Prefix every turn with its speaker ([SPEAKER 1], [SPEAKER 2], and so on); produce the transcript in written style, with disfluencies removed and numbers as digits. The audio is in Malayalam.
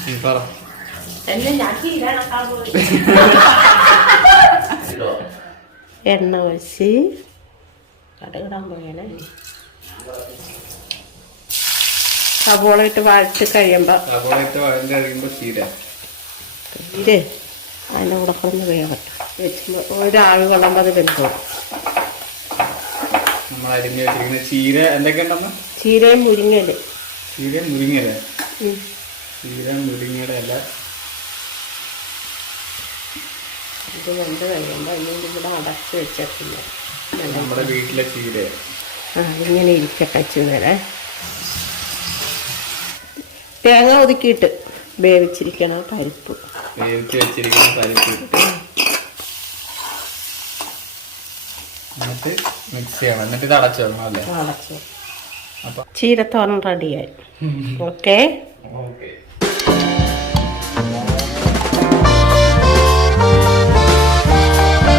[SPEAKER 1] എണ്ണ ഒഴിച്ച് കടുകിടാൻ പോയാലേ സവോള ഇട്ട് വഴച്ച് കഴിയുമ്പോൾ ചീര അതിൻ്റെ കൂടെ കുറഞ്ഞ് വേകട്ടെ വെച്ച് ഒരാൾ കൊള്ളുമ്പോൾ അത് വെന്തോളും. ചീരയും മുരിങ്ങയില ഇത് വെന്ത് കഴിയുമ്പോൾ അതിൻ്റെ ഇവിടെ അടച്ച് വെച്ചിട്ടില്ല. നമ്മുടെ വീട്ടിലെ ചീര ഇങ്ങനെ ഇരിക്കട്ടെ ചൂനേ. തേങ്ങ ഒതുക്കിയിട്ട് വേവിച്ചിരിക്കണ പരിപ്പ്
[SPEAKER 2] മിക്സ് ചെയ്യണം. എന്നിട്ട് ഇത് അടച്ചു വെക്കണം അല്ലേ?
[SPEAKER 1] ചീരത്തോരൻ റെഡിയായി. ഓക്കെ.